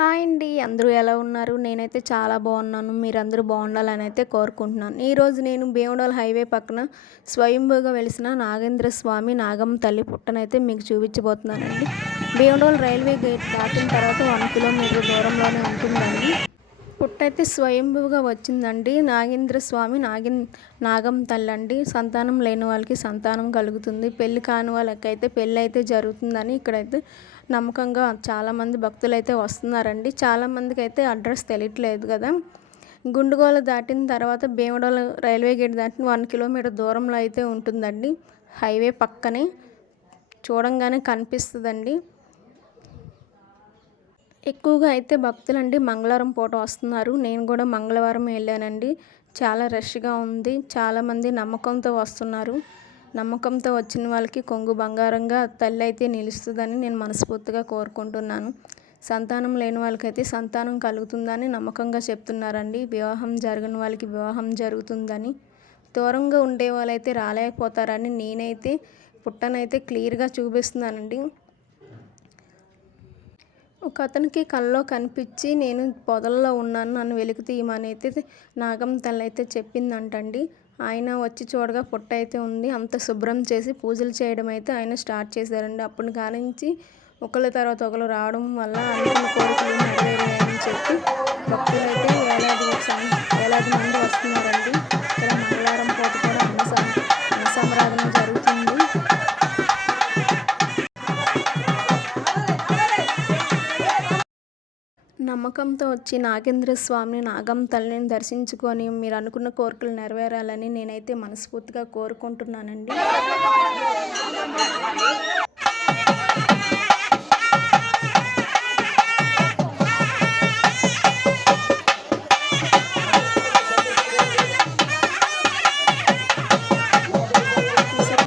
Hi అండి. అందరూ ఎలా ఉన్నారు? నేనైతే చాలా బాగున్నాను. మీరందరూ బాగుండాలని అయితే కోరుకుంటున్నాను. ఈరోజు నేను భీమడోల్ హైవే పక్కన స్వయంభూగా వెలిసిన నాగేంద్ర స్వామి నాగమ్మ తల్లి పుట్టనైతే మీకు చూపించబోతున్నానండి. భీమడోల్ రైల్వే గేట్ దాటిన తర్వాత వన్ కిలోమీటర్ దూరంలోనే ఉంటుందండి. పుట్టయితే స్వయంభుగా వచ్చిందండి. నాగేంద్ర స్వామి నాగిన్ నాగం తల్లండి. సంతానం లేని వాళ్ళకి సంతానం కలుగుతుంది. పెళ్ళి కాని వాళ్ళకైతే పెళ్ళి అయితే జరుగుతుందని ఇక్కడైతే నమ్మకంగా చాలామంది భక్తులు అయితే వస్తున్నారండి. చాలామందికి అయితే అడ్రస్ తెలియట్లేదు కదా. గుండుగోల దాటిన తర్వాత భీమడోల రైల్వే గేట్ దాటిన వన్ కిలోమీటర్ దూరంలో అయితే ఉంటుందండి. హైవే పక్కనే చూడంగానే కనిపిస్తుందండి. ఎక్కువగా అయితే భక్తులండి మంగళవారం పూట వస్తున్నారు. నేను కూడా మంగళవారం వెళ్ళానండి. చాలా రష్గా ఉంది. చాలామంది నమ్మకంతో వస్తున్నారు. నమ్మకంతో వచ్చిన వాళ్ళకి కొంగు బంగారంగా తల్లి అయితే నిలుస్తుందని నేను మనస్ఫూర్తిగా కోరుకుంటున్నాను. సంతానం లేని వాళ్ళకైతే సంతానం కలుగుతుందని నమ్మకంగా చెప్తున్నారండి. వివాహం జరగని వాళ్ళకి వివాహం జరుగుతుందని. దూరంగా ఉండే వాళ్ళైతే రాలేకపోతారని నేనైతే పుట్టనైతే క్లియర్గా చూపిస్తున్నానండి. ఒక అతనికి కల్లో కనిపించి నేను పొదల్లో ఉన్నాను నన్ను వెలికి తీయమని అయితే నాగం తల్లి అయితే చెప్పిందంటండి. ఆయన వచ్చి చూడగా పుట్ట అయితే ఉంది. అంత శుభ్రం చేసి పూజలు చేయడం అయితే ఆయన స్టార్ట్ చేశారండి. అప్పటి కానించి ఒకళ్ళ తర్వాత ఒకరు రావడం వల్ల అనుకున్న కోరికలు నెరవేరాయని చెప్పి భక్తులు అయితే వేలాది వేలాది మంది వస్తున్నారండి. నమ్మకంతో వచ్చి నాగేంద్ర స్వామిని నాగం తల్లిని దర్శించుకొని మీరు అనుకున్న కోరికలు నెరవేరాలని నేనైతే మనస్ఫూర్తిగా కోరుకుంటున్నానండి.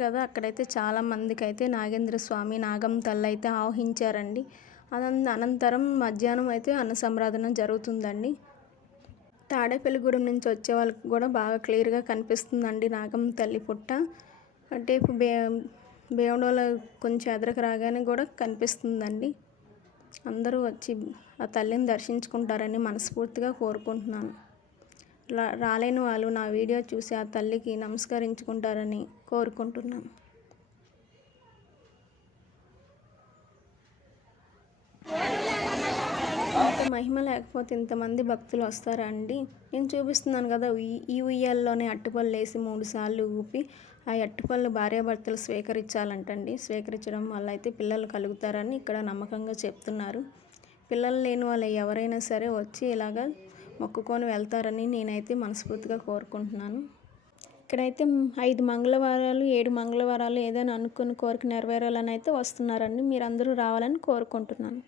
కదా అక్కడైతే చాలా మందికి అయితే నాగేంద్ర స్వామి నాగం తల్లి అయితే ఆవహించారండి. అనంతరం మధ్యాహ్నం అయితే అన్న సంరాధన జరుగుతుందండి. తాడేపల్లిగూడెం నుంచి వచ్చే వాళ్ళకి కూడా బాగా క్లియర్గా కనిపిస్తుందండి నాగం తల్లి పుట్ట. అంటే బే బేవడోల కొంచెం ఎదరకు రాగానే కూడా కనిపిస్తుందండి. అందరూ వచ్చి ఆ తల్లిని దర్శించుకుంటారని మనస్ఫూర్తిగా కోరుకుంటున్నాను. రాలేని వాళ్ళు నా వీడియో చూసి ఆ తల్లికి నమస్కరించుకుంటారని కోరుకుంటున్నాను. మహిమ లేకపోతే ఇంతమంది భక్తులు వస్తారా అండి నేను చూపిస్తున్నాను కదా ఈ ఉయ్యాల్లోనే అట్టుపళ్ళు వేసి మూడు సార్లు ఊపి ఆ అట్టుపళ్ళు భార్యాభర్తలు స్వీకరించాలంటండి. స్వీకరించడం వల్ల అయితే పిల్లలు కలుగుతారని ఇక్కడ నమ్మకంగా చెప్తున్నారు. పిల్లలు లేని వాళ్ళు ఎవరైనా సరే వచ్చి ఇలాగా మొక్కుకొని వెళ్తారని నేనైతే మనస్ఫూర్తిగా కోరుకుంటున్నాను. ఇక్కడైతే ఐదు మంగళవారాలు ఏడు మంగళవారాలు ఏదైనా అనుకుని కోరిక నెరవేరాలని అయితే వస్తున్నారండి. మీరందరూ రావాలని కోరుకుంటున్నాను.